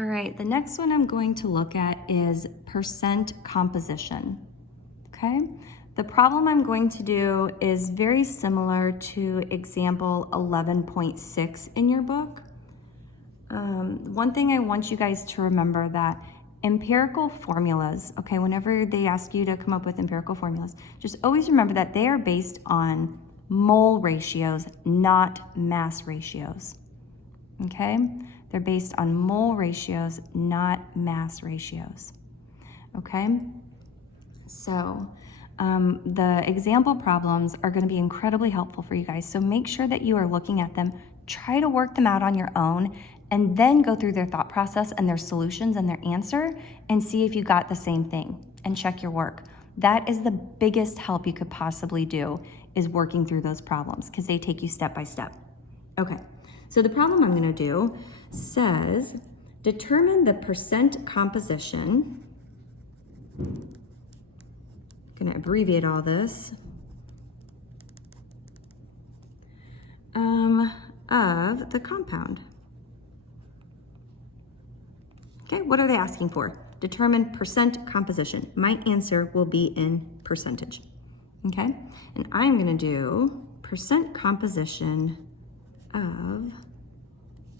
All right, the next one I'm going to look at is percent composition, okay? The problem I'm going to do is very similar to example 11.6 in your book. One thing I want you guys to remember that empirical formulas, okay, whenever they ask you to come up with empirical formulas, just always remember that they are based on mole ratios, not mass ratios, okay? They're based on mole ratios, not mass ratios, okay? So the example problems are going to be incredibly helpful for you guys. So make sure that you are looking at them, try to work them out on your own, and then go through their thought process and their solutions and their answer and see if you got the same thing and check your work. That is the biggest help you could possibly do, is working through those problems, because they take you step by step. Okay, so the problem I'm going to do says determine the percent composition. I'm going to abbreviate all this, of the compound. Okay, what are they asking for? Determine percent composition. My answer will be in percentage. Okay, and I'm going to do percent composition of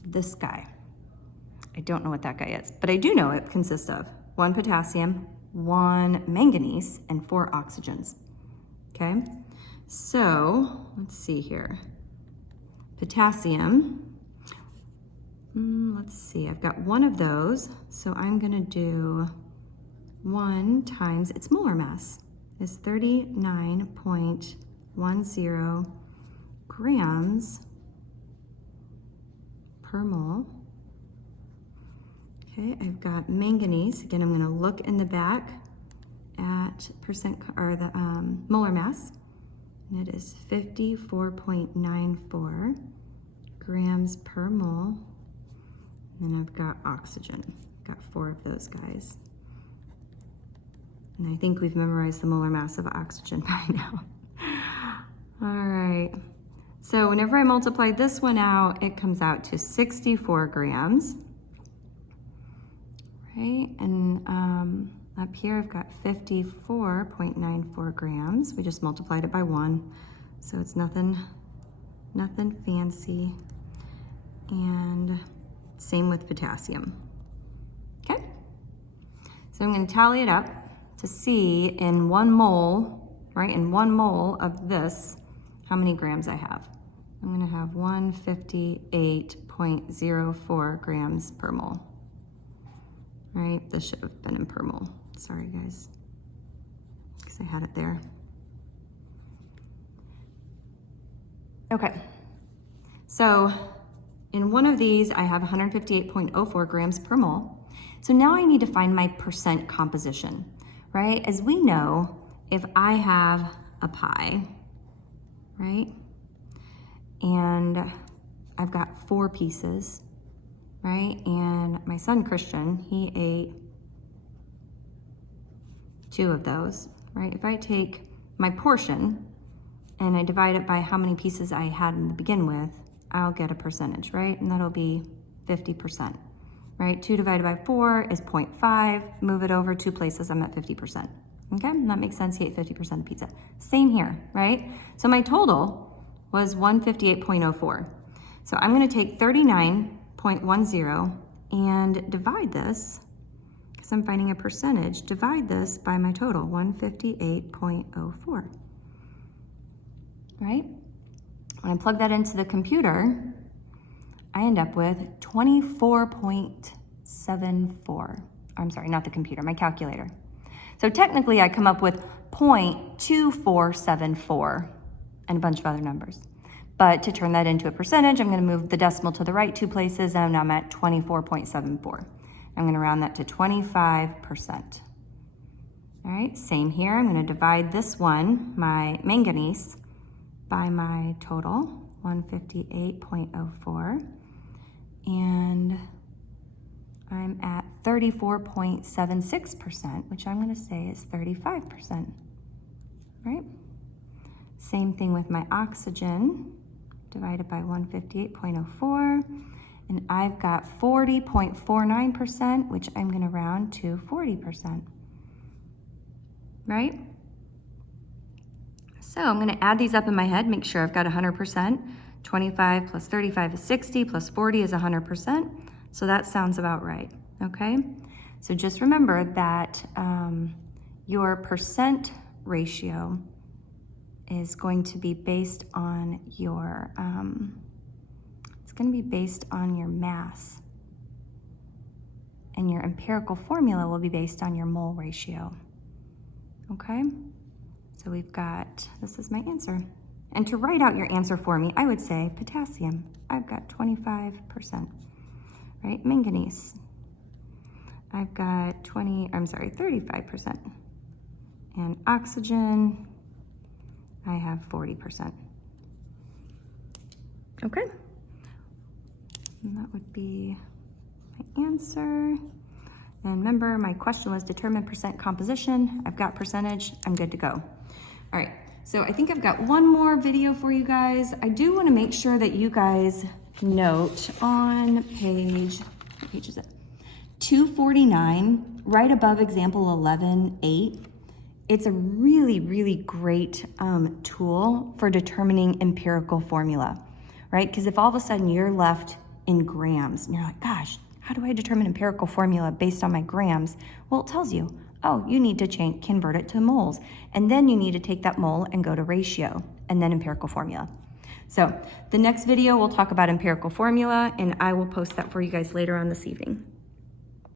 this guy. I don't know what that guy is, but I do know it consists of 1 potassium, 1 manganese, and 4 oxygens. Okay, so let's see here. Potassium, let's see, I've got 1 of those, so I'm gonna do 1 times its molar mass is 39.10 grams per mole. Okay, I've got manganese. Again, I'm going to look in the back at percent or the molar mass, and it is 54.94 grams per mole. And then I've got oxygen. Got 4 of those guys. And I think we've memorized the molar mass of oxygen by now. All right. So whenever I multiply this one out, it comes out to 64 grams. Right, and up here I've got 54.94 grams. We just multiplied it by 1, so it's nothing fancy. And same with potassium. Okay, so I'm going to tally it up to see in 1 mole, right, in 1 mole of this, how many grams I have. I'm going to have 158.04 grams per mole. Right, this should have been in per mole. Sorry, guys, because I had it there. Okay, so in 1 of these, I have 158.04 grams per mole. So now I need to find my percent composition, right? As we know, if I have a pie, right, and I've got 4 pieces, right? And my son Christian, he ate 2 of those, right? If I take my portion and I divide it by how many pieces I had to begin with, I'll get a percentage, right? And that'll be 50%, right? 2 divided by 4 is 0.5. Move it over 2 places, I'm at 50%. Okay, and that makes sense. He ate 50% of pizza. Same here, right? So my total was 158.04. So I'm gonna take 39.10 and divide this, because I'm finding a percentage, divide this by my total, 158.04, right? When I plug that into the computer, I end up with 24.74. I'm sorry, not the computer, my calculator. So technically I come up with 0.2474 and a bunch of other numbers. But to turn that into a percentage, I'm going to move the decimal to the right 2 places, and I'm at 24.74. I'm going to round that to 25%. All right, same here. I'm going to divide this one, my manganese, by my total, 158.04. And I'm at 34.76%, which I'm going to say is 35%. Right? Same thing with my oxygen, divided by 158.04, And I've got 40.49%, which I'm gonna round to 40%, right? So I'm gonna add these up in my head, make sure I've got 100%. 25 plus 35 is 60, plus 40 is 100%. So that sounds about right, okay? So just remember that your percent ratio is going to be based on your, it's gonna be based on your mass. And your empirical formula will be based on your mole ratio, okay? So we've got, this is my answer. And to write out your answer for me, I would say potassium. I've got 25%, right? Manganese, I've got 35%. And oxygen, I have 40%. Okay. And that would be my answer. And remember, my question was determine percent composition. I've got percentage, I'm good to go. All right, so I think I've got one more video for you guys. I do wanna make sure that you guys note on page, what page is it? 249, right above example 11.8, it's a really, really great tool for determining empirical formula, right? Because if all of a sudden you're left in grams and you're like, gosh, how do I determine empirical formula based on my grams? Well, it tells you, oh, you need to convert it to moles. And then you need to take that mole and go to ratio and then empirical formula. So the next video, we'll talk about empirical formula and I will post that for you guys later on this evening.